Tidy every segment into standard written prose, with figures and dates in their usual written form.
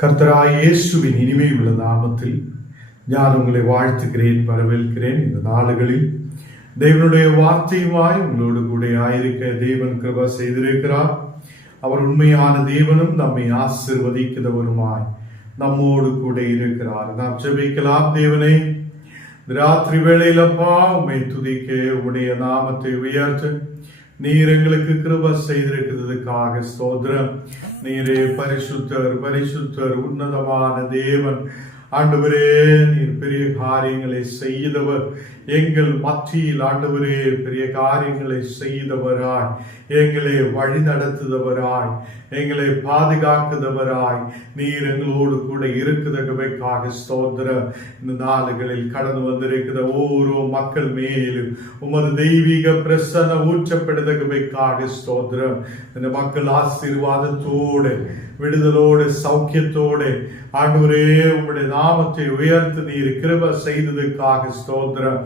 கர்த்தராய் இயேசுவின் இனிமையுள்ள நாமத்தில் நான் உங்களை வாழ்த்துகிறேன், வரவேற்கிறேன். இந்த நாளுகளில் தேவனுடைய வார்த்தையுமாய் உங்களோடு கூட ஆயிருக்க தேவன் கிருபை செய்திருக்கிறார். அவர் உண்மையான தேவனும் நம்மை ஆசீர்வதிக்கிறவருமாய் நம்மோடு கூட இருக்கிறார். நாம் ஜெபிக்கலாம். தேவனே, ராத்திரி வேளையிலப்பா உம்மை துதிக்க, உம்முடைய நாமத்தை உயர்த்த நீர் எங்களுக்கு கிருபை செய்திருக்கிறதுக்காக ஸ்தோத்திரம். நீரே பரிசுத்தர், பரிசுத்தர், உன்னதமான தேவன். ஆண்டவரே, நீர் பெரிய காரியங்களை செய்தவர். எங்கள் மத்தியில் ஆண்டவரே பெரிய காரியங்களை செய்தவராய், எங்களை வழி நடத்துதவராய், எங்களை பாதுகாக்குதவராய் நீர் எங்களோடு கூட இருக்குதற்காக ஸ்தோத்திரம். இந்த நாளுகளில் கடந்து வந்திருக்கிற ஒவ்வொரு மக்கள் மேலும் உமது தெய்வீக பிரசன்ன ஊற்றப்படுதற்காக ஸ்தோத்திரம். இந்த மக்கள் ஆசீர்வாதத்தோடு, விடுதலோடு, சௌக்கியத்தோடு ஆண்டவரே உம்முடைய நாமத்தை உயர்த்து நீர் கிருபை செய்ததுக்காக ஸ்தோத்திரம்.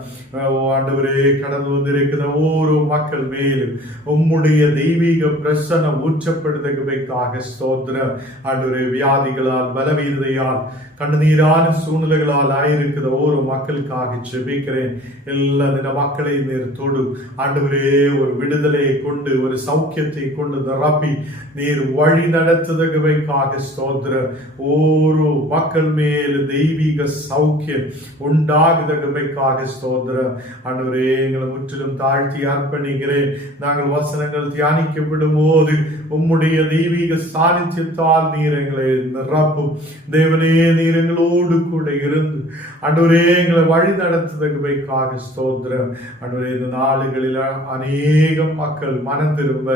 ஆண்டவரே, கடந்து வந்திருக்கிற ஒவ்வொரு மக்கள் மேலும் உம்முடைய தெய்வீக பிரசன்னம் ஊற்றப்படுவதற்காக ஸ்தோத்திரம். ஆண்டவரே, வியாதிகளால், பலவீனதையால், கண்ணீரான சூழ்நிலைகளால் ஆயிருக்கிற ஒவ்வொரு மக்களுக்காக ஜெபிக்கிறேன். எல்லா தின மக்களை நீர் தொடு ஆண்டவரே, ஒரு விடுதலையை கொண்டு, ஒரு சௌக்கியத்தை கொண்டு நிரப்பி நீர் வழி நடத்துவதற்காக ஸ்தோத்திரம். ஒவ்வொரு மக்கள் மேல் தெய்வீக சௌக்கியம் உண்டாகுவதற்காக ஸ்தோத்திரம். ஆண்டவரே, எங்களை முற்றிலும் தாழ்த்தி அர்ப்பணிக்கிறேன். நாங்கள் வசனங்கள் தியானிக்கப்படும் போது உம்முடைய தெய்வீக சாநித்தியத்தால் நீர் எங்களை நிரப்பும். தேவனே, நீர் எங்களோடு கூட இருந்து ஆண்டவரே எங்களை வழி நடத்துவதற்காக ஸ்தோத்திரம். ஆண்டவரே, இந்த நாளுகளில் அநேக மக்கள் மனம் திரும்ப,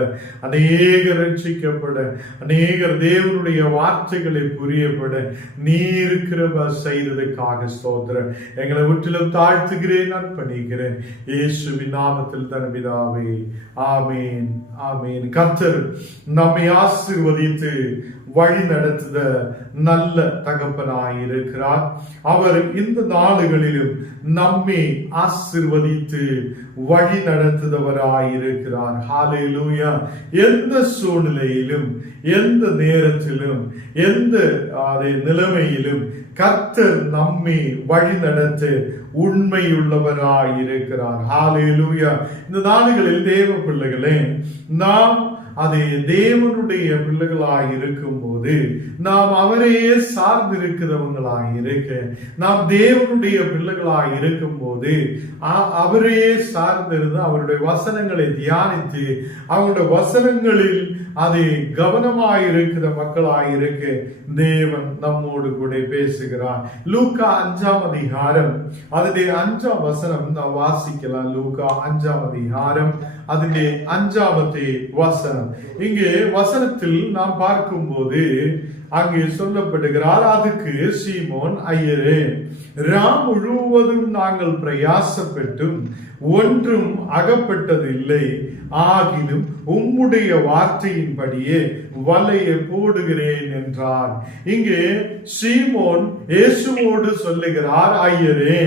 அநேகர் ரட்சிக்கப்பட, அநேகர் தேவனுடைய வார்த்தைகளை புரியப்பட நீர் கிருபை செய்ததற்காக ஸ்தோத்திரம். எங்களை முற்றிலும் தாழ்த்துகிறேன், அர்ப்பணிக்கிறேன். இயேசுவின் நாமத்தில் தன் பிதாவே, ஆமேன், ஆமேன். கர்த்தர் நம்மை ஆசீர்வதித்து வழி நடத்துத நல்ல தகப்பனாய் இருக்கிறார். அவர் இந்த நாளுகளிலும் நம்மை ஆசீர்வதித்து வழி நடத்துதவராய் இருக்கிறார். ஹல்லேலூயா. எந்த சூழ்நிலையிலும், எந்த நேரத்திலும், எந்த நிலைமையிலும் கர்த்தர் நம்மை வழி நடத்த உண்மையுள்ளவராய் இருக்கிறார். ஹல்லேலூயா. இந்த நாடுகளில் தேவ பிள்ளைகளே, நாம் அதை தேவனுடைய பிள்ளைகளாய் இருக்கும் போது நாம் அவரையே சார்ந்திருக்கிறவங்களாய் இருக்க, நாம் தேவனுடைய பிள்ளைகளாய் இருக்கும் போது அவரையே சார்ந்திருந்து அவருடைய வசனங்களை தியானித்து அவருடைய வசனங்களில் அதை கவனமாயிருக்கிற மக்களாயிருக்க தேவன் நம்மோடு கூட பேசுகிறார். லூக்கா 5ஆம் அதிகாரம் அதிலே 5ஆம் வசனம் நாம் வாசிக்கலாம். லூக்கா 5ஆம் அதிகாரம் அதிலே 5வது வசனம். இங்கே வசனத்தில் நாம் பார்க்கும் போது அங்கே சொல்லப்படுகிறார், அதுக்கு சீமோன், ஐயரே, ராம் முழுவதும் நாங்கள் பிரயாசப்பட்டும் ஒன்றும் அகப்பட்டதில்லை, ஆகிலும் உம்முடைய வார்த்தையின்படியே வலையை போடுகிறேன் என்றார். இங்கே சீமோன் இயேசுவோடு சொல்லுகிறார், ஐயரே,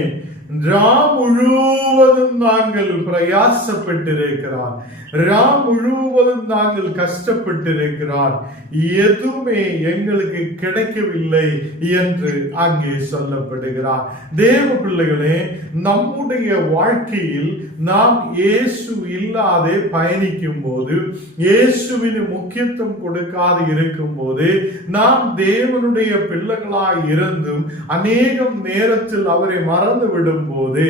ராம் முழுவதும் நாங்கள் பிரயாசப்பட்டிருக்கிறார், ராம் முழுவதும் நாங்கள் கஷ்டப்பட்டிருக்கிறார், எதுவுமே எங்களுக்கு கிடைக்கவில்லை என்று அங்கே சொல்லப்படுகிறார். தேவ பிள்ளைகளே, நம்முடைய வாழ்க்கையில் நாம் இயேசு இல்லாதே பயணிக்கும் போது, இயேசுவின் முக்கியத்துவம் கொடுக்காது இருக்கும் போது, நாம் தேவனுடைய பிள்ளைகளாய் இருந்தும் அநேகம் நேரத்தில் அவரை மறந்து விடும் போது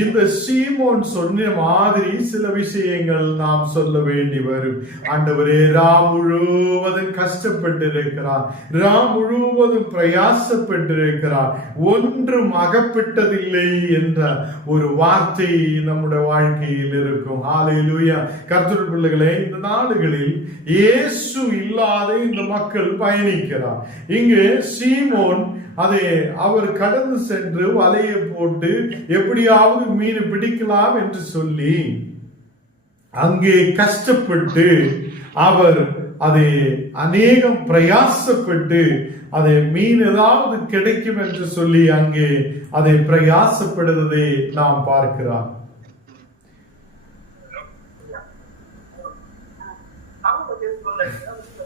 இந்த சீமோன் சொன்ன மாதிரி சில விஷயங்கள் நாம் சொல்ல வேண்டி வரும். ஆண்டவரே, ராம் முழுவதும் கஷ்டப்பட்டிருக்கிறார், ராம் முழுவதும் பிரயாசப்பட்டிருக்கிறார், ஒன்றும் அகப்பட்டதில்லை என்ற ஒரு வார்த்தை நம்முடைய வாழ்க்கையில் இருக்கும். ஹல்லேலூயா. கர்த்தர் பிள்ளைகளே, இந்த நாடுகளில் இயேசு இல்லாத இந்த மக்கள் பயணிக்கிறார். இங்கே சீமோன் அதை அவர் கடந்து சென்று வலையை போட்டு எப்படியாவது மீன் பிடிக்கலாம் என்று சொல்லி அங்கே கஷ்டப்பட்டு அவர் அதை அநேகம் பிரயாசப்பட்டு அதை மீன் ஏதாவது கிடைக்கும் என்று சொல்லி அங்கே அதை பிரயாசப்படுவதை நாம் பார்க்கிறோம்.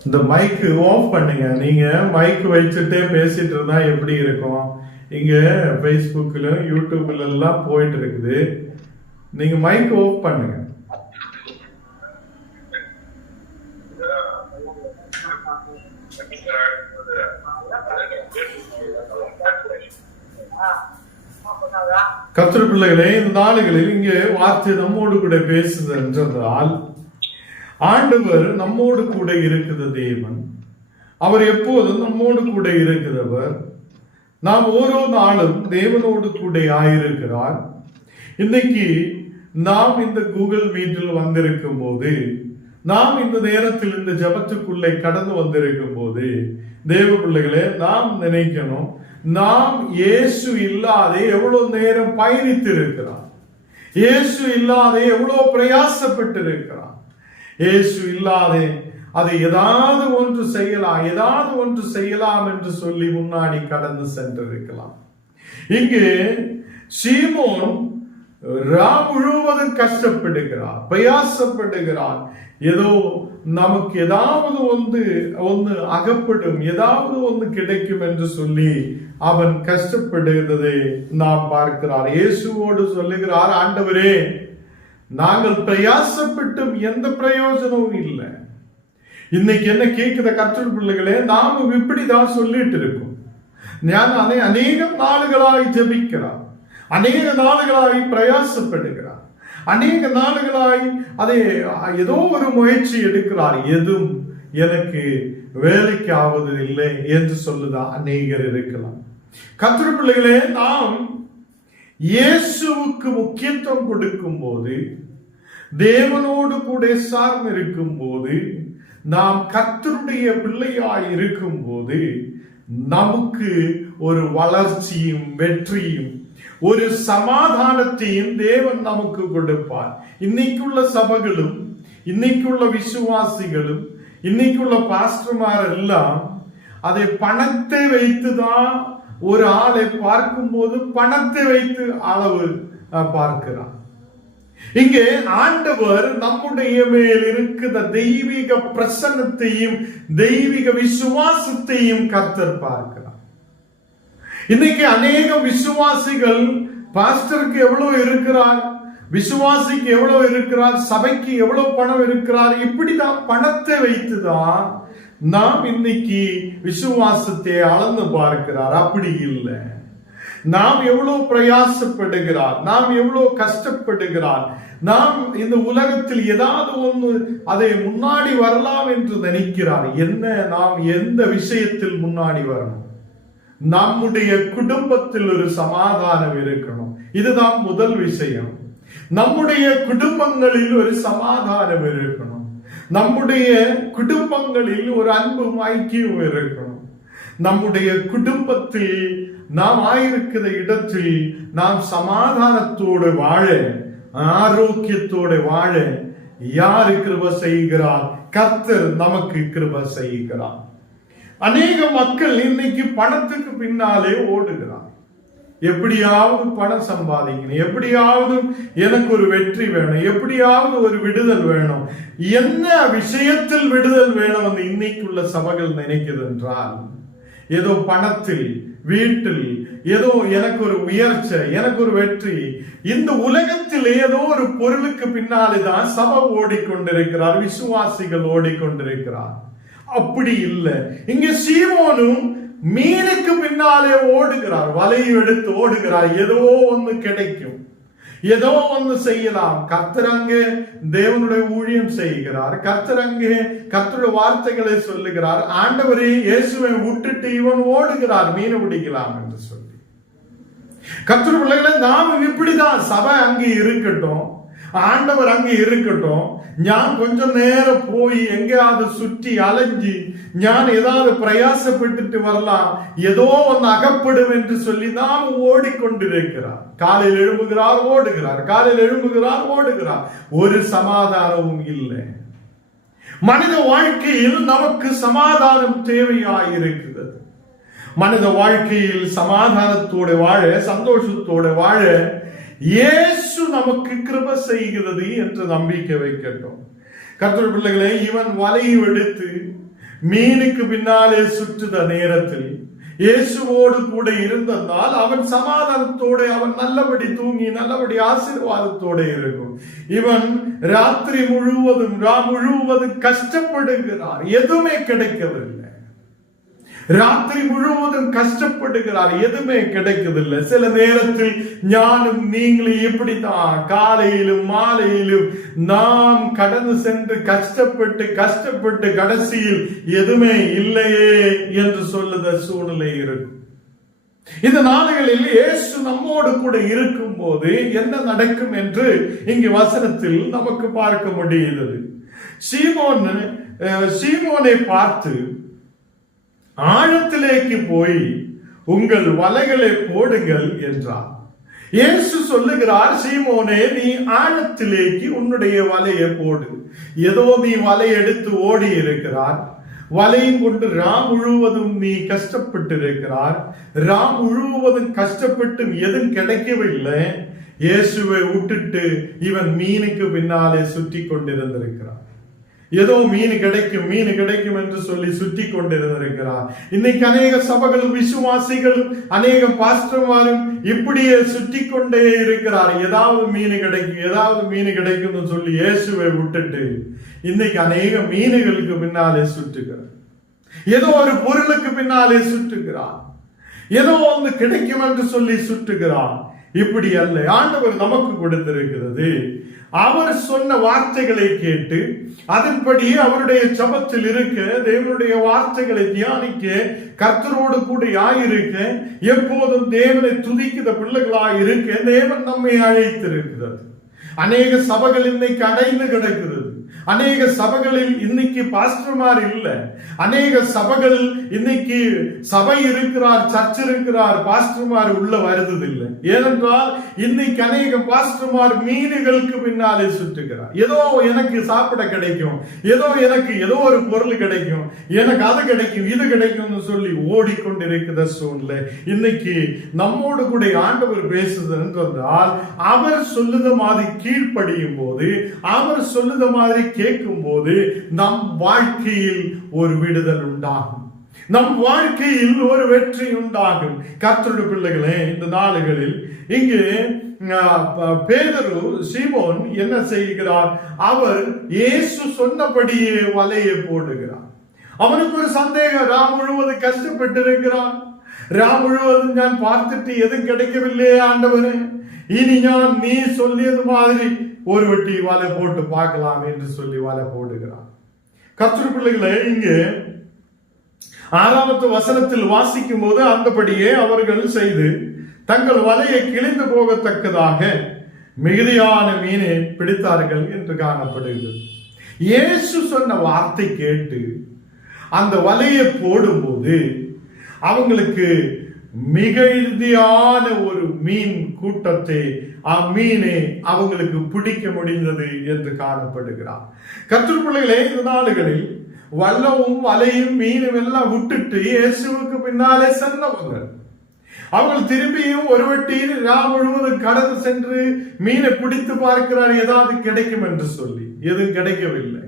இந்த மைக்கு ஆஃப் பண்ணுங்க. நீங்க மைக் வச்சுட்டே பேசிட்டு இருந்தா எப்படி இருக்கும்? இங்க பேஸ்புக்ல யூடியூப்ல எல்லாம் போயிட்டு இருக்குது. நீங்க மைக் ஆஃப் பண்ணுங்க. கர்த்தர் பிள்ளைகளே, இந்த நாளுகளில் இங்கே வார்த்தை நம்மோடு கூட பேசுது என்றால், ஆண்டவர் நம்மோடு கூட இருக்கிற தேவன். அவர் எப்போதும் நம்மோடு கூட இருக்கிறவர். நாம் ஓரோ நாளும் தேவனோடு கூட ஆயிருக்கிறார். இன்னைக்கு நாம் இந்த கூகுள் மீட்டில் வந்திருக்கும் போது, நாம் இந்த நேரத்தில் இந்த ஜபத்துக்குள்ளே கடந்து வந்திருக்கும் போது, தேவ பிள்ளைகளே, நாம் நினைக்கணும், நாம் இயேசு இல்லாதே எவ்வளவு நேரம் பயணித்து இருக்கிறார். இயேசு இல்லாதே எவ்வளவு பிரயாசப்பட்டு இருக்கிறார். இயேசு இல்லாதே அதை ஏதாவது ஒன்று செய்யலாம் என்று சொல்லி முன்னாடி கடந்து சென்றிருக்கலாம். இங்கு சீமோன் முழுவதும் கஷ்டப்படுகிறார், பிரயாசப்படுகிறார். ஏதோ நமக்கு ஏதாவது ஒன்று அகப்படும், ஏதாவது ஒன்று கிடைக்கும் என்று சொல்லி அவன் கஷ்டப்படுகிறதை நாம் பார்க்கிறார். இயேசுவோடு சொல்லுகிறார், ஆண்டவரே, நாங்கள் பிரயாசப்பட்டும் எந்த பிரயோஜனமும் இல்லை. இன்னைக்கு என்ன கேட்கிற கர்த்தர் பிள்ளைகளே, நாமும் இப்படிதான் சொல்லிட்டு இருக்கோம். நான் அநேக நாளுகளாய் ஜெபிக்கிறார், அநேக நாளுகளாய் பிரயாசப்படுகிறார், அநேக நாளுகளாய் அதை ஏதோ ஒரு முயற்சி எடுக்கிறார். எதுவும் எனக்கு வேலைக்கு ஆவது இல்லை என்று சொல்லுதான் அநேகர் இருக்கலாம். கர்த்தர் பிள்ளைகளே, நாம் இயேசுவுக்கு முக்கியத்துவம் கொடுக்கும் போது, தேவனோடு கூட சார்ந்து இருக்கும் போது, நாம் கர்த்தருடைய பிள்ளையாய் இருக்கும் போது, நமக்கு ஒரு வளர்ச்சியும் வெற்றியும் ஒரு சமாதானத்தையும் தேவன் நமக்கு கொடுப்பார். இன்னைக்குள்ள சபைகளும், இன்னைக்குள்ள விசுவாசிகளும், இன்னைக்குள்ள பாஸ்டர்மார் எல்லாம் அதை பணத்தை வைத்துதான் ஒரு ஆளை பார்க்கும் போது பணத்தை வைத்து அளவு பார்க்கிறார். இங்கே ஆண்டவர் நம்முடைய மேல் இருக்கிற தெய்வீக பிரசன்னத்தையும் தெய்வீக விசுவாசத்தையும் கர்த்தர் பார்க்கிறார். இன்னைக்கு அநேக விசுவாசிகள் பாஸ்டருக்கு எவ்வளவு இருக்கிறார், விசுவாசிக்கு எவ்வளவு இருக்கிறார், சபைக்கு எவ்வளவு பணம் இருக்கிறார், இப்படிதான் பணத்தை வைத்துதான் நாம் இன்னைக்கு விசுவாசத்தை அளந்து பார்க்கிறார். அப்படி இல்லை. நாம் எவ்வளவு பிரயாசப்படுகிறார், நாம் எவ்வளவு கஷ்டப்படுகிறார், நாம் இந்த உலகத்தில் ஏதாவது ஒன்று அதை முன்னாடி வரலாம் என்று நினைக்கிறார். என்ன, நாம் எந்த விஷயத்தில் முன்னாடி வரணும்? நம்முடைய குடும்பத்தில் ஒரு சமாதானம் இருக்கணும். இதுதான் முதல் விஷயம். நம்முடைய குடும்பங்களில் ஒரு சமாதானம் இருக்கணும். நம்முடைய குடும்பங்களில் ஒரு அன்பும் ஐக்கியம் இருக்கணும். நம்முடைய குடும்பத்தில் நாம் ஆயிருக்கிற இடத்தில் நாம் சமாதானத்தோடு வாழ, ஆரோக்கியத்தோடு வாழ யாரு கிருபை செய்கிறார்? கர்த்தர் நமக்கு கிருபை செய்கிறார். அநேக மக்கள் இன்னைக்கு பணத்துக்கு பின்னாலே ஓடுகிறார். எப்படியாவது பணம் சம்பாதிக்கணும், எப்படியாவது எனக்கு ஒரு வெற்றி வேணும், எப்படியாவது ஒரு விடுதல் வேணும். என்ன விஷயத்தில் விடுதல் வேணும் இன்னைக்குள்ள சபைகள் நினைக்குது என்றால், ஏதோ பணத்தில், வீட்டில், ஏதோ எனக்கு ஒரு உயர்ச்சி, எனக்கு ஒரு வெற்றி, இந்த உலகத்தில் ஏதோ ஒரு பொருளுக்கு பின்னாலே தான் சபை ஓடிக்கொண்டிருக்கிறார், விசுவாசிகள் ஓடிக்கொண்டிருக்கிறார். அப்படி இல்லை. இங்க சீமோனும் மீனுக்கு பின்னாலே ஓடுகிறார், வலையை எடுத்து ஓடுகிறார். ஏதோ ஒன்று கிடைக்கும், ஏதோ ஒன்று செய்யலாம். கர்த்தர் அங்கே தேவனுடைய ஊழியம் செய்கிறார், கர்த்தர் அங்கே கர்த்தருடைய வார்த்தைகளை சொல்லுகிறார். ஆண்டவரே, இயேசுவை விட்டுட்டு இவன் ஓடுகிறார் மீனை பிடிக்கலாம் என்று சொல்லி. கர்த்தர் பிள்ளைகளை, நாம இப்படிதான். சபை அங்கே இருக்கட்டும், ஆண்டவர் அங்கே இருக்கட்டும், ഞാൻ கொஞ்சம் நேரம் போய் எங்கேயாவது சுற்றி அலைஞ்சி ഞാൻ ஏதாவது பிரயாசப்பட்டுட்டு வரலாம், ஏதோ ஒன்று அகப்படும் என்று சொல்லி நாம் ஓடிக்கொண்டிருக்கிறார். காலையில் எழும்புகிறார், ஓடுகிறார், காலையில் எழும்புகிறார், ஓடுகிறார். ஒரு சமாதானமும் இல்லை. மனித வாழ்க்கையில் நமக்கு சமாதானம் தேவையாயிருக்கிறது. மனித வாழ்க்கையில் சமாதானத்தோடு வாழ, சந்தோஷத்தோடு வாழ இயேசு நமக்கு கிருபை செய்கிறது என்று நம்பிக்கை வைக்கட்டும். கர்த்தர் பிள்ளைகளே, இவன் வலையை எடுத்து மீனுக்கு பின்னாலே சுற்றுத நேரத்தில் இயேசுவோடு கூட இருந்ததால் அவன் சமாதானத்தோட, அவன் நல்லபடி தூங்கி நல்லபடி ஆசீர்வாதத்தோட இருக்கும். இவன் ராத்திரி முழுவதும் கஷ்டப்படுகிறார், எதுவுமே கிடைக்கவில்லை. ராத்திரி முழுவதும் கஷ்டப்படுகிறார், எதுவுமே கிடைக்கவில்லை. சில நேரத்தில் ஞானும் நீங்களும் இப்படித்தான் காலையிலும் மாலையிலும் நாம் கடந்து சென்று கஷ்டப்பட்டு கடைசியில் எதுவுமே இல்லையே என்று சொல்லுத சூழ்நிலை இருக்கும். இந்த நாடுகளில் இயேசு நம்மோடு கூட இருக்கும் போது என்ன நடக்கும் என்று இங்கு வசனத்தில் நமக்கு பார்க்க முடிகிறது. சீமோனை பார்த்து ஆழத்திலேக்கு போய் உங்கள் வலைகளை போடுங்கள் என்றார். இயேசு சொல்லுகிறார், சீமோனே, நீ ஆழத்திலேக்கு உன்னுடைய வலையை போடு. ஏதோ நீ வலை எடுத்து ஓடி இருக்கிறார், வலையும் கொண்டு முழுவதும் நீ கஷ்டப்பட்டு இருக்கிறார். முழுவதும் கஷ்டப்பட்டு எதுவும் கிடைக்கவில்லை. இயேசுவை விட்டுட்டு இவன் மீனுக்கு பின்னாலே சுற்றி கொண்டிருந்திருக்கிறார். ஏதோ மீன் கிடைக்கும் என்று சொல்லி சுற்றி கொண்டிருந்திருக்கிறார். இன்னைக்கு அநேக சபைகளும் விசுவாசிகளும் அநேக பாஸ்டர்மாரும் இப்படியே சுற்றி கொண்டே இருக்கிறார். ஏதாவது மீன் கிடைக்கும் சொல்லி இயேசுவை விட்டுட்டு இன்னைக்கு அநேக மீன்களுக்கு பின்னாலே சுற்றுகிறார். ஏதோ ஒரு பொருளுக்கு பின்னாலே சுற்றுகிறார். ஏதோ ஒன்று கிடைக்கும் என்று சொல்லி சுற்றுகிறார். இப்படி அல்ல. ஆண்டவர் நமக்கு கொடுத்திருக்கிறது. அவர் சொன்ன வார்த்தைகளை கேட்டு அதன்படி அவருடைய ஜபத்தில் இருக்க, தேவனுடைய வார்த்தைகளை தியானிக்க, கர்த்தரோடு கூட ஆயிருக்க, எப்போதும் தேவனை துதிக்கிற பிள்ளைகளாய் இருக்க தேவன் நம்மை அழைத்திருக்கிறது. அநேக சபைகள் இன்னைக்கு அடைந்து கிடக்கிறது. அநேக சபைகளில் இன்னைக்கு பாஸ்டர்மார் இல்ல. அநேக சபைகள் இன்னைக்கு சபை இருக்கிறார், சர்ச் இருக்கிறார், பாஸ்டர்மார் உள்ள வருவதில்லை. ஏனென்றால் இன்னைக்கு அநேக பாஸ்டர்மார் மீன்களுக்கு பின்னாலே சுற்றுகிறார். ஏதோ எனக்கு சாப்பிட கிடைக்கும், ஏதோ ஒரு பொருள் கிடைக்கும், எனக்கு அது கிடைக்கும், இது கிடைக்கும் சொல்லி ஓடிக்கொண்டிருக்கிற சூழ்நிலை. இன்னைக்கு நம்மோடு கூட ஆண்டவர் பேசுது என்றால் அவர் சொல்லுத மாதிரி கீழ்ப்படியும் போது, அவர் சொல்லுத மாதிரி கேட்கும் போது நம் வாழ்க்கையில் ஒரு விடுதல் உண்டாகும், நம் வாழ்க்கையில் ஒரு வெற்றி உண்டாகும். கர்த்தருடைய பிள்ளைகளே, இந்த நாளுகளில் இங்கு பேதுரு, சீமோன் என்ன செய்கிறார்? அவர் இயேசு சொன்னபடியே வலையை போடுகிறார். அவனுக்கு ஒரு சந்தேகம், முழுவதும் கஷ்டப்பட்டு இருக்கிறான். முழுவதும் நான் பார்த்துட்டு எதுவும் கிடைக்கவில்லையே ஆண்டவரே, இனி நான் நீ சொல்லியது மாதிரி ஒரு வெட்டி வலை போட்டு பார்க்கலாம் என்று சொல்லி வலை போடுகிறார். கர்த்தருடைய பிள்ளைகளே, இங்கு 6வது வசனத்தில் வாசிக்கும் போது அந்தபடியே அவர்கள் செய்து தங்கள் வலையை கிழிந்து போகத்தக்கதாக மிகுதியான மீனை பிடித்தார்கள் என்று காணப்படுகிறது. இயேசு சொன்ன வார்த்தை கேட்டு அந்த வலையை போடும்போது அவங்களுக்கு மிகுதியான ஒரு மீன் கூட்டத்தை மீனை அவங்களுக்கு பிடிக்க முடிந்தது என்று காணப்படுகிறார். கர்த்தருடைய பிள்ளைகளே, இந்த நாடுகளில் வல்லவும் வலையும் மீனும் எல்லாம் விட்டுட்டு இயேசுவுக்கு பின்னாலே சென்றவங்க அவர்கள் திரும்பியும் ஒரு வெட்டி முழுவதும் கடந்து சென்று மீனை பிடித்து பார்க்கிறார், ஏதாவது கிடைக்கும் என்று சொல்லி. எதுவும் கிடைக்கவில்லை.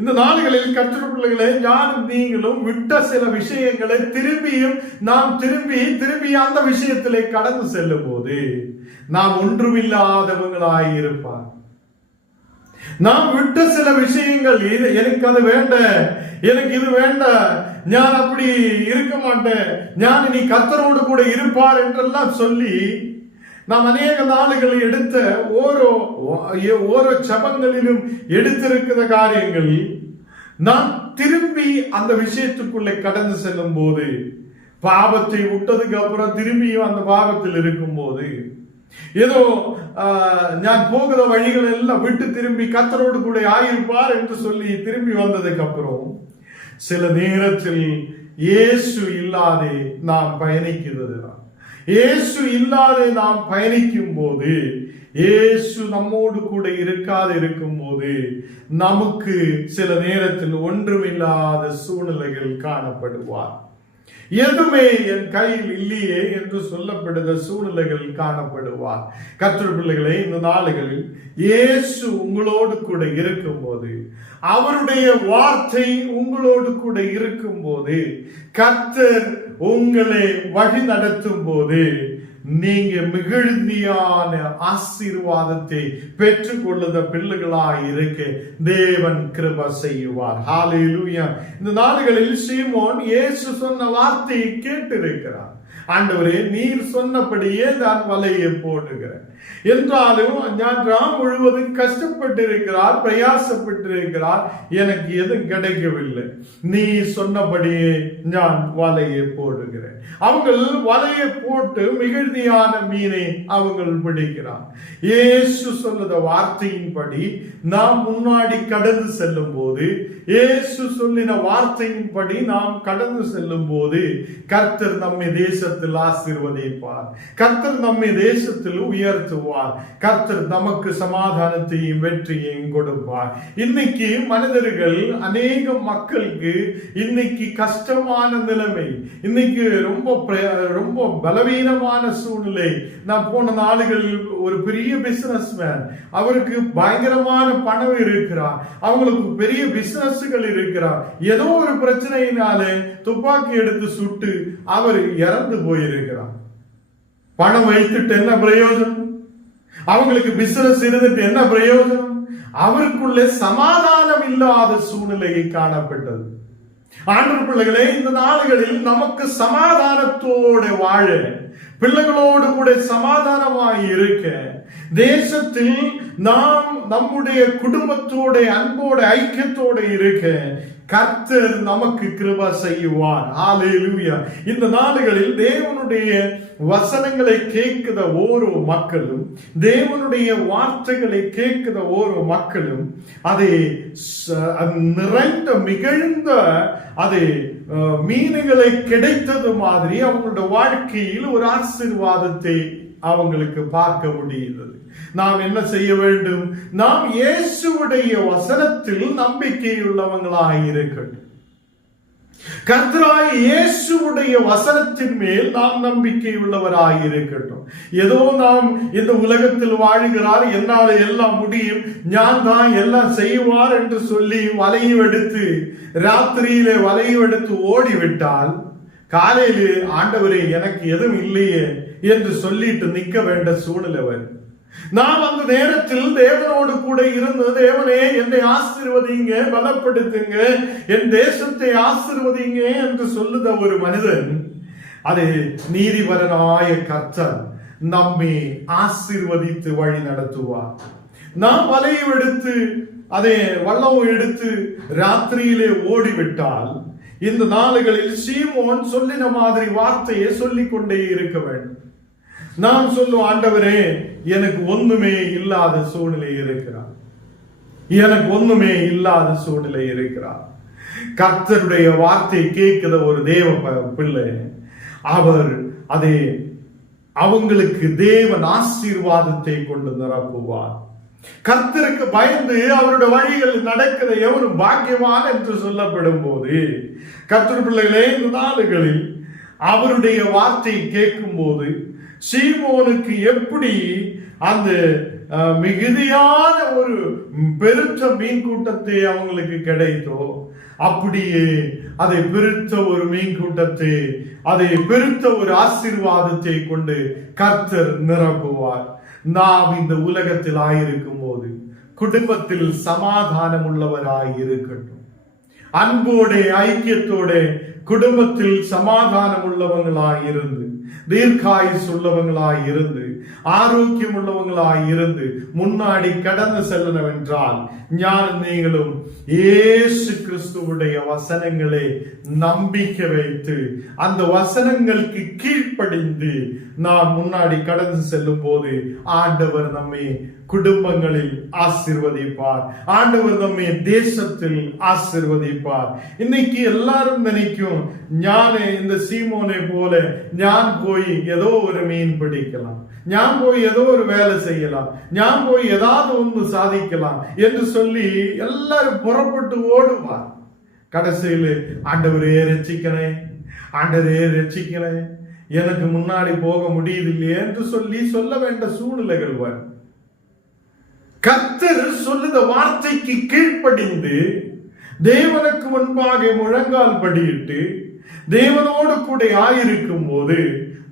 இந்த நாடுகளில் கர்த்தருடைய பிள்ளைகளே, யாரும் நீங்களும் விட்ட சில விஷயங்களை நாம் திரும்பி அந்த விஷயத்திலே கடந்து செல்லும் போது நாம் ஒன்றுமில்லாதவங்களாய் இருப்பார். நாம் விட்ட சில விஷயங்கள், எனக்கு அது வேண்டாம், எனக்கு இது வேண்டாம், நான் அப்படி இருக்க மாட்டேன், நான் இனி கர்த்தரோடு கூட இருப்பார் என்றெல்லாம் சொல்லி நாம் அநேக நாடுகள் எடுத்த ஓரோ ஜபங்களிலும் எடுத்திருக்கிற காரியங்கள் நாம் திரும்பி அந்த விஷயத்துக்குள்ளே கடந்து செல்லும் போது, பாவத்தை விட்டதுக்கு அப்புறம் திரும்பியும் அந்த பாவத்தில் இருக்கும் போது, ஏதோ நான் போகிற வழிகள் எல்லாம் விட்டு திரும்பி கர்த்தரோடு கூட ஆயிருப்பார் என்று சொல்லி திரும்பி வந்ததுக்கு அப்புறம் சில நேரத்தில் இயேசு இல்லாதே நாம் பயணிக்கிறது. இயேசு இல்லாதே நாம் பயணிக்கும் போது, இயேசு நம்மோடு கூட இருக்கும் போது நமக்கு சில நேரத்தில் ஒன்றுமில்லாத சூழ்நிலைகள் காணப்படுவார். எதுவுமே என் கையில் இல்லையே என்று சொல்லப்படுகிற சூழ்நிலைகளில் காணப்படுவார். கர்த்தர் பிள்ளைகளே, இந்த நாளுகளில் இயேசு உங்களோடு கூட இருக்கும் போது, அவருடைய வார்த்தை உங்களோடு கூட இருக்கும் போது, கர்த்தர் உங்களை வழி நடத்தும் போது நீங்க மிகுதியான ஆசீர்வாதத்தை பெற்றுக் கொள்ளுத பிள்ளைகளாய் இருக்க தேவன் கிருபை செய்வார். ஹல்லேலூயா. இந்த நாடுகளில் சீமோன் இயேசு சொன்ன வார்த்தையை கேட்டிருக்கிறார். ஆண்டவரே, நீர் சொன்னபடியே நான் வலையை போடுகிறேன் என்றாலும் நான் முழுவதும் கஷ்டப்பட்டிருக்கிறார், பிரயாசப்பட்டிருக்கிறார், எனக்கு எதுவும் கிடைக்கவில்லை. நீ சொன்னபடியே நான் வலையை போடுகிறேன். அவங்கள் வலையை போட்டு மிகுதியான மீனை அவங்கள் பிடிக்கிறார். இயேசு சொன்னத வார்த்தையின்படி நாம் முன்னாடி கடந்து செல்லும் போது, இயேசு சொல்லின வார்த்தையின்படி நாம் கடந்து செல்லும் போது, கர்த்தர் நம்மை தேசத்தில் ஆசீர்வதிப்பார், கர்த்தர் நம்மை தேசத்தில் உயர்த்துவார், கர்த்தர் நமக்கு சமாதானத்தையும் வெற்றியையும் கொடுப்பார். இன்னைக்கு மனிதர்கள், அநேக மக்களுக்கு இன்னைக்கு கஷ்டமான நிலைமை, இன்னைக்கு ரொம்ப பலவீனமான சூழ்நிலை. நான் போன நாடுகளில் ஒரு பெரிய பிசினஸ் மேன், அவருக்கு பயங்கரமான பணம் இருக்கிறார், அவங்களுக்கு பெரிய பிசினஸ்கள் இருக்கிறார். ஏதோ ஒரு பிரச்சனையினாலே துப்பாக்கி எடுத்து சுட்டு அவர் இறந்து போயிருக்கிறார். பணம் வைத்துட்டு என்ன பிரயோஜனம்? அவங்களுக்கு பிசினஸ் இருந்துட்டு என்ன பிரயோஜனம்? அவருக்குள்ளே சமாதானம் இல்லாத சூழ்நிலையை காணப்பட்டது. ஆண்டவர் பிள்ளைகளே, இந்த நாடுகளில் நமக்கு சமாதானத்தோடு வாழ, பிள்ளைகளோடு கூட சமாதானமாய் இருக்க, தேசத்தில் நாம் நம்முடைய குடும்பத்தோட அன்போட ஐக்கியத்தோட இருக்க கர்த்தர் நமக்கு கிருபை செய்வார். ஹல்லேலூயா. இந்த நாடுகளில் தேவனுடைய வசனங்களை கேட்கிற ஓரோ மக்களும், தேவனுடைய வார்த்தைகளை கேட்கிற ஓரோ மக்களும் அதை நிறைந்த மிகுந்த அதை மீன்களை கிடைத்தது மாதிரி அவங்களுடைய வாழ்க்கையில் ஒரு ஆசீர்வாதத்தை அவங்களுக்கு பார்க்க முடியுது. நாம் என்ன செய்ய வேண்டும்? நாம் இயேசுவுடைய வசனத்தில் நம்பிக்கையுள்ளவங்களாய் இருக்கட்டும். கர்த்தராய் இயேசுவுடைய வசனத்தின் மேல் நாம் நம்பிக்கை உள்ளவராய் இருக்கட்டும். ஏதோ நாம் இந்த உலகத்தில் வாழ்கிறார், என்னால் எல்லாம் முடியும், நான் தான் எல்லாம் செய்வார் என்று சொல்லி வலையும் எடுத்து ராத்திரியிலே வலையும் எடுத்து ஓடிவிட்டால், காலையிலே ஆண்டவரே எனக்கு எதுவும் இல்லையே என்று சொல்லிட்டு நிற்க வேண்ட சூழ்நிலை வரும். நாம் அந்த நேரத்தில் தேவனோடு கூட இருந்து, தேவனே என்னை ஆசீர்வதிங்க, பலப்படுத்துங்க, என் தேசத்தை ஆசீர்வதிங்க என்று சொல்லுத ஒரு மனிதன், அது நீதிபரனாய கர்த்தர் நம்மை ஆசீர்வதித்து வழி நடத்துவார். நாம் வலையை எடுத்து அதை வல்லம் எடுத்து ராத்திரியிலே ஓடிவிட்டால், இந்த நாளுகளில் சீமோன் சொல்லின மாதிரி வார்த்தையை சொல்லிக் கொண்டே இருக்க வேண்டும். நாம் சொல்லும், ஆண்டவரே எனக்கு ஒண்ணுமே இல்லாத சூழ்நிலை இருக்கிறார், எனக்கு ஒண்ணுமே இல்லாத சூழ்நிலை இருக்கிறார். கர்த்தருடைய வார்த்தை கேட்கிற ஒரு தேவ பிள்ளை, அவர் அதை அவங்களுக்கு தேவன் ஆசீர்வாதத்தை கொண்டு நிரப்புவார். கர்த்தருக்கு பயந்து அவருடைய வழிகள் நடக்கிற எவரும் பாக்கியவான் என்று சொல்லப்படும் போது, கர்த்தர் பிள்ளைகளே, இந்த நாளுகளில் அவருடைய வார்த்தை கேட்கும் போது சீமோனுக்கு எப்படி அந்த மிகுதியான ஒரு பெருத்த மீன் கூட்டத்தை அவங்களுக்கு கிடைத்தோ, அப்படியே அதை பெருத்த ஒரு மீன் கூட்டத்தை, அதை பெருத்த ஒரு ஆசீர்வாதத்தை கொண்டு கர்த்தர் நிரப்புவார். நாம் இந்த உலகத்தில் ஆயிருக்கும் போது குடும்பத்தில் சமாதானம் உள்ளவராய் இருக்கட்டும், அன்போட ஐக்கியத்தோட குடும்பத்தில் சமாதானம் உள்ளவங்களாய் இருந்து, தீர்க்காயுஸ் உள்ளவங்களாய் இருந்து, ஆரோக்கியம் உள்ளவங்களாய் இருந்து முன்னாடி கடந்து செல்லணும் என்றால், ஞான நீங்களும் இயேசு கிறிஸ்துவுடைய வசனங்களை நம்பிக்கை வைத்து அந்த வசனங்களுக்கு கீழ்ப்படிந்து நாம் முன்னாடி கடந்து செல்லும் போது ஆண்டவர் நம்மை குடும்பங்களில் ஆசீர்வதிப்பார், ஆண்டவர் நம்மை தேசத்தில் ஆசீர்வதிப்பார். இன்னைக்கு எல்லாரும் நினைக்கும், ஞான இந்த சீமோனை போல ஞான் போய் ஏதோ ஒரு மீன் பிடிக்கலாம், ஞான் போய் ஏதோ ஒரு வேலை செய்யலாம், ஞான் போய் ஏதாவது ஒன்று சாதிக்கலாம் என்று சொல்லி எல்லாரும் புறப்பட்டு ஓடுவார். கடைசியில் ஆண்டவரே ரட்சிக்கனே, ஆண்டவரே ரட்சிக்கல, எனக்கு முன்னாடி போக முடியுது இல்லையே என்று சொல்லி சொல்ல வேண்ட சூழ்நிலைகள் வரும். கர்த்தர் சொல்லுத வார்த்தைக்கு கீழ்ப்படிந்து தேவனுக்கு முன்பாக முழங்கால் படியிட்டு தேவனோடு கூட ஆயிருக்கும் போது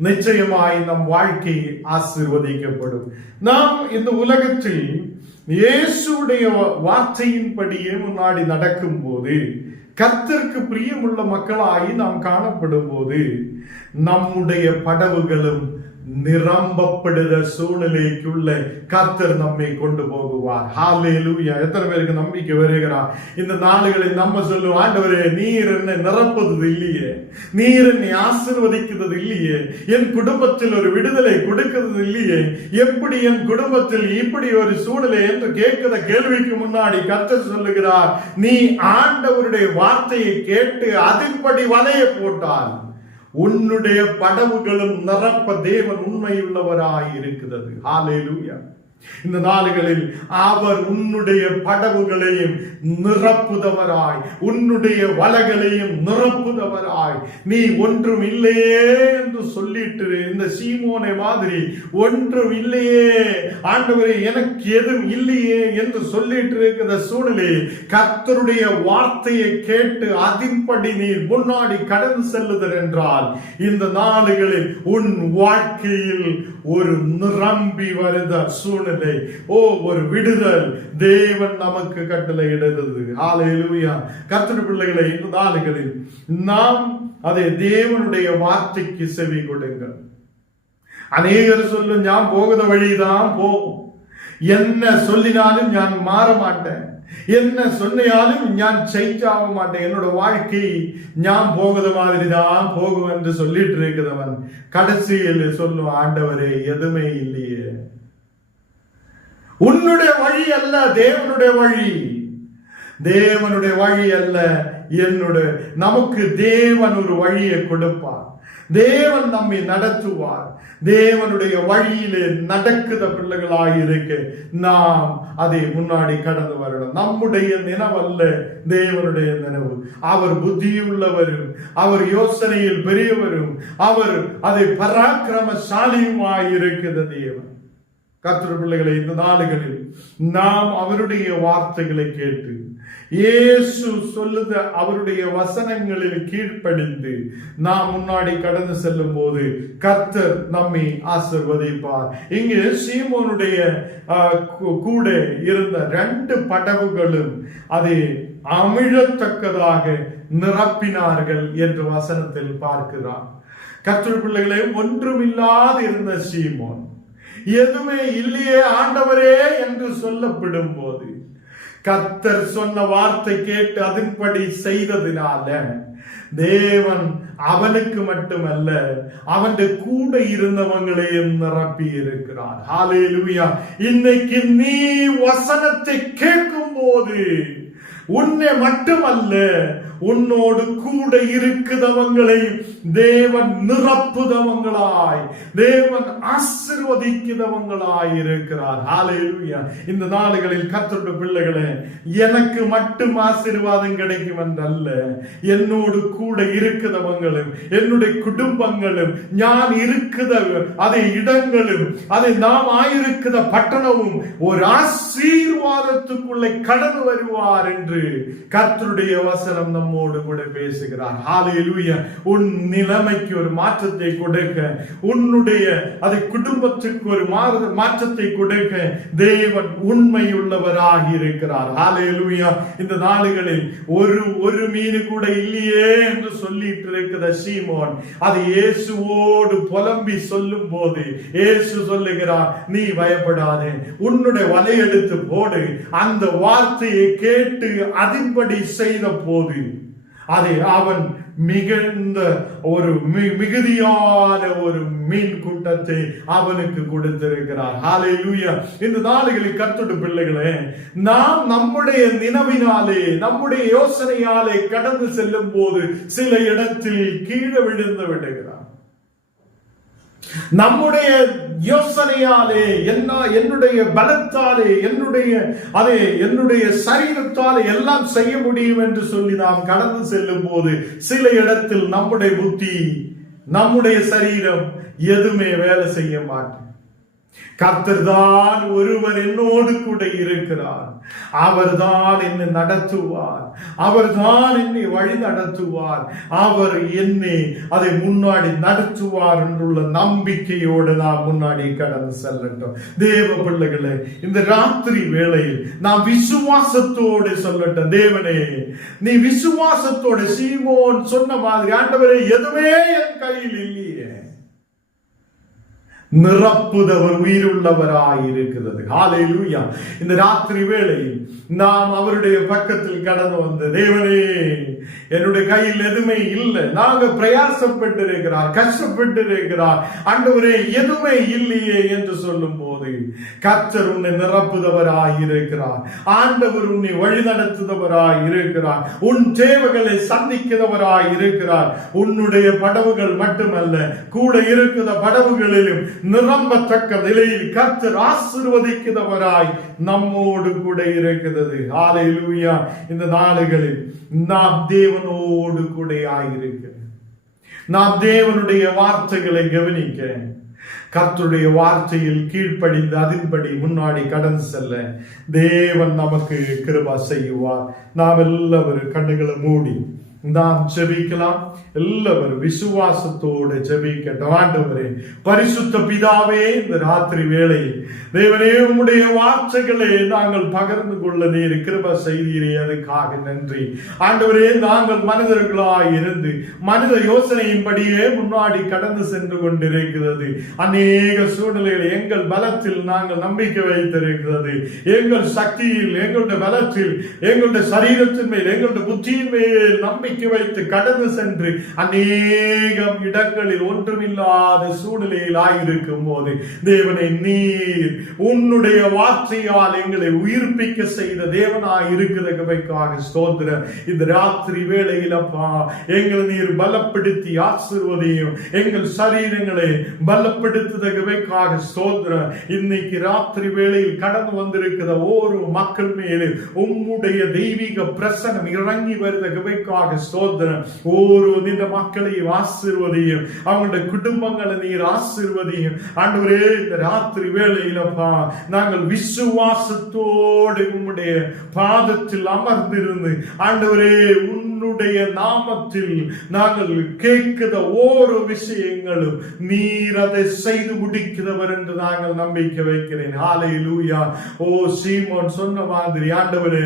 நிச்சயமாய் நம் வாழ்க்கை ஆசீர்வதிக்கப்படும். நாம் இந்த உலகத்தில் இயேசுடைய வார்த்தையின்படியே முன்னாடி நடக்கும் போது, கர்த்தருக்கு பிரியமுள்ள மக்களாகி நாம் காணப்படும் போது, நம்முடைய படவுகளும் நிரம்பப்படுகிற சூழ்நிலைக்குள்ள கர்த்தர் நம்மை கொண்டு போகுவார். ஹல்லேலூயா. எத்தனை பேருக்கு நம்பிக்கை வருகிறார்? இந்த நாளுகளில் நம்ம சொல்லுவோம், ஆண்டவரே நீர் என்னை நிரப்புவது இல்லையே, நீர் என்னை ஆசீர்வதிக்கிறது இல்லையே, என் குடும்பத்தில் ஒரு விடுதலை கொடுக்கிறது இல்லையே, எப்படி என் குடும்பத்தில் இப்படி ஒரு சூழ்நிலை என்று கேட்கிற கேள்விக்கு முன்னாடி கர்த்தர் சொல்லுகிறார், நீ ஆண்டவருடைய வார்த்தையை கேட்டு அதன்படி வலைய போட்டால் உன்னுடைய படவுகளும் நிரப்ப தேவன் உண்மையுள்ளவராய் இருக்கிறது. ஹல்லேலூயா. இந்த நாளுகளில் அவர் உன்னுடைய படவுகளையும் நிரப்புதவராய், உன்னுடைய வலைகளையும் நிரப்புதவராய், நீ ஒன்றும் இல்லையே என்று சொல்லிட்டு இந்த சீமோனை மாதிரி ஒன்றும் இல்லையே ஆண்டவரே எனக்கு எதுவும் இல்லையே என்று சொல்லிட்டு இருக்கிற சூழ்நிலை கர்த்தருடைய வார்த்தையை கேட்டு அதன்படி நீ முன்னாடி கடந்து செல்லுதல் என்றால் இந்த நாளுகளில் உன் வாழ்க்கையில் ஒரு நிரம்பி வருத சூழ்நிலை, ஒரு விடுதல் தேவன் நமக்கு கட்டளை இடுகிறது. ஹல்லேலூயா. கர்த்தருடைய பிள்ளைகளை, இந்த நாளுகளில் நாம் அதை தேவனுடைய வார்த்தைக்கு செவி கொடுங்கள். அநேகர் சொல்லும், ഞാൻ പോകുന്ന വഴിதான் പോകും, என்ன சொல்லினாலும் நான் மாற மாட்டேன், என்ன சொன்னாலும் நான் ஜெயிச்சாக மாட்டேன், என்னோட வாழ்க்கை நான் போகுத மாதிரி தான் போகும் என்று சொல்லிட்டு இருக்கிறவன் கடைசியில் சொல்லும், ஆண்டவரே எதுவுமே இல்லையே, உன்னுடைய வழி அல்ல தேவனுடைய வழி, தேவனுடைய வழி அல்ல என்னுடைய, நமக்கு தேவன் ஒரு வழியை கொடுப்பார், தேவன் நம்மை நடத்துவார். தேவனுடைய வழியிலே நடக்குத பிள்ளைகளாக இருக்க நாம் அதை முன்னாடி கடந்து வரணும். நம்முடைய நினைவல்ல தேவனுடைய நினைவு. அவர் புத்தியுள்ளவரும், அவர் யோசனையில் பெரியவரும், அவர் அதை பராக்கிரமசாலியுமாய் இருக்கிற தேவன். கர்த்தருடைய பிள்ளைகளை, இந்த நாளுகளில் நாம் அவருடைய வார்த்தைகளை கேட்டு இயேசு சொல்லுத அவருடைய வசனங்களில் கீழ்ப்படிந்து நாம் முன்னாடி கடந்து செல்லும் போது கர்த்தர் நம்மை ஆசீர்வதிப்பார். இங்கு சீமோனுடைய கூட இருந்த 2 படகுகளும் அதை அமிழத்தக்கதாக நிரப்பினார்கள் என்று வசனத்தில் பார்க்கிறார். கர்த்தருடைய பிள்ளைகளை, ஒன்றுமில்லாது இருந்த சீமோன் எதுவுமே இல்லையே ஆண்டவரே என்று சொல்லப்படும் போது கர்த்தர் சொன்ன வார்த்தை கேட்டு அதன்படி செய்ததினால தேவன் அவனுக்கு மட்டுமல்ல அவன் கூட இருந்தவங்களையும் நிரப்பி இருக்கிறார். ஹல்லேலூயா. இன்னைக்கு நீ வசனத்தை கேட்கும் போது உன்னை மட்டுமல்ல உன்னோடு கூட இருக்குதவங்களை தேவன் நிரப்புதவங்களாய், தேவன் ஆசீர்வதிக்கிறவங்களாய் இருக்கிறார். ஹல்லேலூயா. இந்த நாளுகளில் கர்த்தருடைய பிள்ளைகளே, எனக்கு மட்டும் ஆசீர்வாதம் கிடைக்கும் என்றல்ல, என்னோடு கூட இருக்குதவங்களும் என்னுடைய குடும்பங்களும் ஞான் இருக்குத அதை இடங்களும் அதை நாம் ஆயிருக்கிற பட்டணமும் ஒரு ஆசீர்வாதத்துக்குள்ளே கடந்து வருவார் என்று கர்த்தருடைய வசனம் நம்மோடு கூட பேசுகிறார். ஹல்லேலூயா. உன் நிலைமைக்கு ஒரு மாற்றத்தை கொடுக்க, உன்னுடைய அதை குடும்பத்துக்கு ஒரு மாற்றத்தை கொடுக்க தேவன் உண்மையுள்ளவராக இருக்கிறார். ஹல்லேலூயா. இந்த நாளுகளில் ஒரு மீன் கூட இல்லையே என்று சொல்லிட்டு இருக்கிற சீமோன் அது இயேசுவோடு புலம்பி சொல்லும் போது இயேசு சொல்லுகிறார், நீ பயப்படாதே, உன்னுடைய வலை எடுத்து போடு. அந்த வார்த்தையை கேட்டு அதன்படி செய்த போது அதை அவன் மிகுந்த ஒரு மிகுதியான ஒரு மீன் கூட்டத்தை அவனுக்கு கொடுத்திருக்கிறார். ஹல்லேலூயா. இந்த நாளுகளில் கர்த்தருடைய பிள்ளைகளே, நாம் நம்முடைய நினைவினாலே நம்முடைய யோசனையாலே கடந்து செல்லும் போது சில இடத்தில் கீழே விழுந்து விடுகிறார். நம்முடைய யோசனையாலே, என்னுடைய பலத்தாலே, என்னுடைய சரீரத்தாலே எல்லாம் செய்ய முடியும் என்று சொல்லி நாம் கடந்து செல்லும் போது சில இடத்தில் நம்முடைய புத்தி, நம்முடைய சரீரம் எதுவுமே வேலை செய்ய மாட்டோம். கர்த்தர் தான் ஒருவர் என்னோடு கூட இருக்கிறார், அவர்தான் என்னை நடத்துவார், அவர்தான் என்னை வழி நடத்துவார், அவர் என்னை அதை முன்னாடி நடத்துவார் என்றுள்ள நம்பிக்கையோடு நாம் முன்னாடி கடந்து செல்லட்டும். தேவ பிள்ளைகளே, இந்த ராத்திரி வேளையில் நாம் விசுவாசத்தோடு சொல்லட்டும், தேவனே நீ விசுவாசத்தோடு சீமோன் சொன்ன மாதிரி, ஆண்டவரே எதுவுமே என் கையில் இல்லையே, நிரப்புதவர் உயிருள்ளவராய் இருக்கிறது. ஹல்லேலூயா. இந்த ராத்திரி வேளையில் நாம் அவருடைய பக்கத்தில் கடந்து வந்து, தேவனே என்னுடைய கையில் எதுவுமே இல்லை, நாங்க பிரயாசப்பட்டு இருக்கிறார், கஷ்டப்பட்டு இருக்கிறார், ஆண்டவரே எதுவுமே இல்லையே என்று சொல்லும் போது கர்த்தர் உன்னை நிரப்புதவராய் இருக்கிறார், ஆண்டவர் உன்னை வழி நடத்துதவராய் இருக்கிறார், உன் தேவைகளை சந்திக்கிறவராய் இருக்கிறார். உன்னுடைய படவுகள் மட்டுமல்ல, கூட இருக்கிற படவுகளிலும் நிரம்பத்தக்க நிலையில் கர்த்தர் ஆசீர்வதிக்கிறவராய் நம்மோடு கூட இருக்கிறது. ஹல்லேலூயா. இந்த நாளுகளில் நாம் தேவனோடு கூட ஆயிருக்கிறோம். நாம் தேவனுடைய வார்த்தைகளை கவனிக்க, கர்த்தருடைய வார்த்தையில் கீழ்ப்படிந்து அதன்படி முன்னாடி கடந்து செல்ல தேவன் நமக்கு கிருபை செய்வார். நாம் எல்லாரும் கண்ணுகளை மூடி நாம் ஜெபிக்கலாம். எல்லாரும் விசுவாசத்தோடு ஜெபிக்கட்டும். ஆண்டவரே, பரிசுத்த பிதாவே, இந்த ராத்திரி வேளையில் தேவனே உம்முடைய வார்த்தைகளை நாங்கள் பகிர்ந்து கொள்ள நீர் கிருபை செய்தீரே, அதுக்காக நன்றி. ஆண்டவரே, நாங்கள் மனிதர்களாய் இருந்து மனித யோசனையின்படியே முன்னாடி கடந்து சென்று கொண்டிருக்கிறது. அநேக சூழ்நிலைகள் எங்கள் பலத்தில் நாங்கள் நம்பிக்கை வைத்திருக்கிறது, எங்கள் சக்தியில், எங்களுடைய பலத்தில், எங்களுடைய சரீரத்தின் மேல், எங்களுடைய புத்தியின் மேல் நம்பிக்கை வைத்து கடந்து சென்று அநேகம் இடங்களில் ஒன்றுமில்லாத சூழ்நிலையில் ஆயிருக்கும் போது தேவனை நீர் உன்னுடைய வார்த்தையால் எங்களை உயிர்ப்பிக்க செய்த தேவனாய் இருக்கிறதுக்காக ஸ்தோத்திரம். இந்த ராத்திரி வேளையில் அப்பா எங்களை நீர் பலப்படுத்தி ஆசீர்வதியும், எங்கள் சரீரங்களை பலப்படுத்துவதற்காக ஸ்தோத்திரம். இன்னைக்கு ராத்திரி வேளையில் கடந்து வந்திருக்கிற ஒவ்வொரு மக்கள் மேலே உம்முடைய தெய்வீக பிரசனம் இறங்கி வருவதற்காக ஸ்தோத்திரம். ஒவ்வொரு இந்த மக்களையும் ஆசீர்வதியும், அவங்களுடைய குடும்பங்களை நீர் ஆசீர்வதியும். ஆண்டவரே, இந்த ராத்திரி வேளையிலப்பா நாங்கள் விசுவாசத்தோடு உம்முடைய பாதத்தில் அமர்ந்திருந்து ஆண்டவரே உன்னுடைய நாமத்தில் நாங்கள் கேட்கிற ஒவ்வொரு விஷயங்களும் நீர் அதை செய்து முடிக்கிறவர் என்று நாங்கள் நம்பிக்கை வைக்கிறேன். ஹல்லேலூயா. ஓ சீமோன் சொன்ன மாதிரி ஆண்டவரே,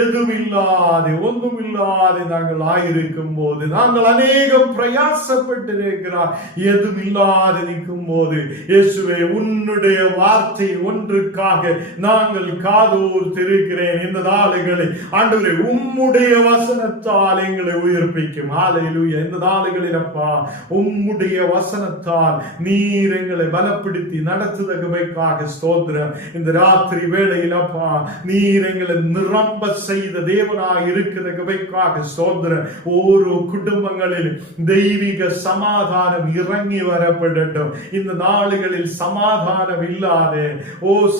எதுவில்லாது ஒன்றுமில்லாது நாங்கள் ஆயிருக்கும் போது, நாங்கள் அநேகம் பிரயாசப்பட்டு இருக்கிறார், எதுவும் இல்லாது நிற்கும் போது இயேசுவே உன்னுடைய வார்த்தை ஒன்றுக்காக நாங்கள் காதோர்த்திருக்கிறேன். இந்த நாளுகளில் ஆண்டவரே உம்முடைய வசனத்தால் எங்களை உயிர்ப்பிக்கும். ஹல்லேலூயா. இந்த நாளுகளில் அப்பா உம்முடைய வசனத்தால் நீர் எங்களை பலப்படுத்தி நடத்துவதற்காக ஸ்தோத்திரம். இந்த ராத்திரி வேளையில் அப்பா நீர் எங்களை நிரம்ப செய்த தேவனாய் இருக்கிறதற்காக ஸ்தோத்திரம். ஒவ்வொரு குடும்பங்களில் தெய்வீக சமாதானம் இறங்கி வரப்படட்டும். இந்த நாளுகளில் சமாதானம் இல்லாத,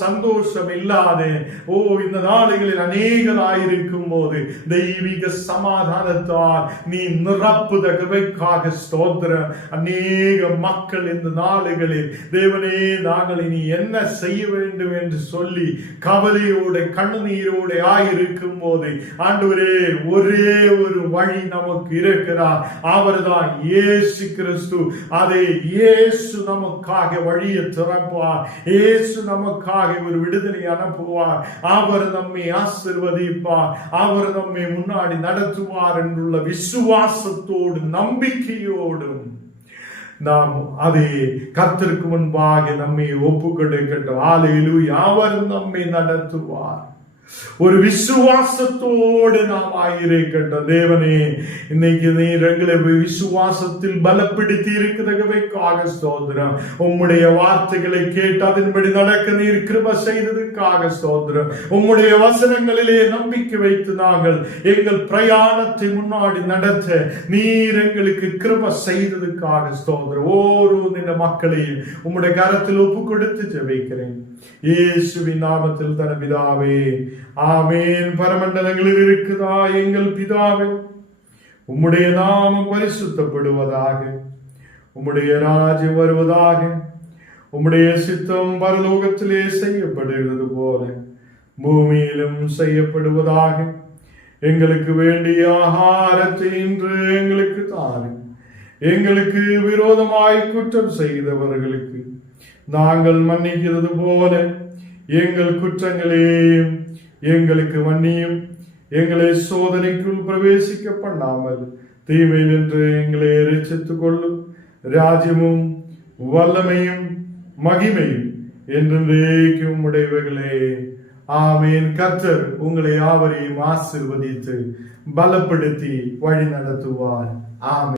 சந்தோஷம் இல்லாத, இந்த நாளுகளில் அநேகராயிருக்கும் போது தெய்வீக சமாதானத்தால் நீ நிரப்புதற்காக ஸ்தோத்திரம். அநேக மக்கள் இந்த நாளுகளில் தேவனே நாங்கள் இனி என்ன செய்ய வேண்டும் என்று சொல்லி கவலையோட கண்ணீரோட ஆயிருக்கும் போது ஆண்டவரே ஒரே ஒரு வழி நமக்கு இருக்கிறார், அவர்தான் இயேசு கிறிஸ்து. அதை இயேசு நமக்காக வழியை திறப்பார், இயேசு நமக்காக ஒரு விடுதலை அனுப்புவார், அவர் நம்மை ஆசீர்வதிப்பார், அவர் நம்மை முன்னாடி நடத்துவார் என்றுள்ள விசுவாசத்தோடு நம்பிக்கையோடும் நாம் அதை கர்த்தருக்கு முன்பாக நம்மை ஒப்பு கொடுக்கட்டும். ஹல்லேலூயா. அவர் நம்மை நடத்துவார். ஒரு விசுவாசத்தோடு நாம் ஆயிருக்கட்டும். தேவனே, இன்னைக்கு நீர் எங்களை விசுவாசத்தில் பலப்படுத்தி இருக்கிறதற்காக செய்ததுக்காக ஸ்தோத்திரம். உம்முடைய வார்த்தைகளை கேட்டு அதன்படி நடக்க நீர் கிருபை செய்ததுக்காக ஸ்தோத்திரம். உம்முடைய வசனங்களிலே நம்பிக்கை வைத்து நாங்கள் எங்கள் பிரயாணத்தை முன்னாடி நடத்த நீர் எங்களுக்கு கிருபை செய்ததுக்காக ஸ்தோத்திரம். ஓரோ இந்த மக்களையும் உம்முடைய கரத்தில் ஒப்பு கொடுத்து ஜெபிக்கிறேன் இயேசுவின் நாமத்தில் தன பிதாவே, ஆமேன். பரமண்டலங்களில் இருக்குதா எங்கள் பிதாவே, உம்முடைய நாமம் பரிசுத்தப்படுவதாக, உம்முடைய ராஜ்யம் வருவதாக, உம்முடைய சித்தம் பரலோகத்திலே செய்யப்படுகிறது போல பூமியிலும் செய்யப்படுவதாக. எங்களுக்கு வேண்டிய ஆகாரத்தை இன்று எங்களுக்கு தாரும். எங்களுக்கு விரோதமாய் குற்றம் செய்தவர்களுக்கு நாங்கள் மன்னிக்கிறது போல எங்கள் குற்றங்களையும் எங்களுக்கு மன்னியும். எங்களை சோதனைக்குள் பிரவேசிக்க பண்ணாமல் தீமையில் என்று எங்களை ரட்சித்துக் கொள்ளும். ராஜ்யமும் வல்லமையும் மகிமையும் என்றென்றைக்கும் உடையவைகளே, ஆமேன். கர்த்தர் உங்களை யாவரையும் ஆசீர்வதித்து பலப்படுத்தி வழி நடத்துவார். ஆமேன்.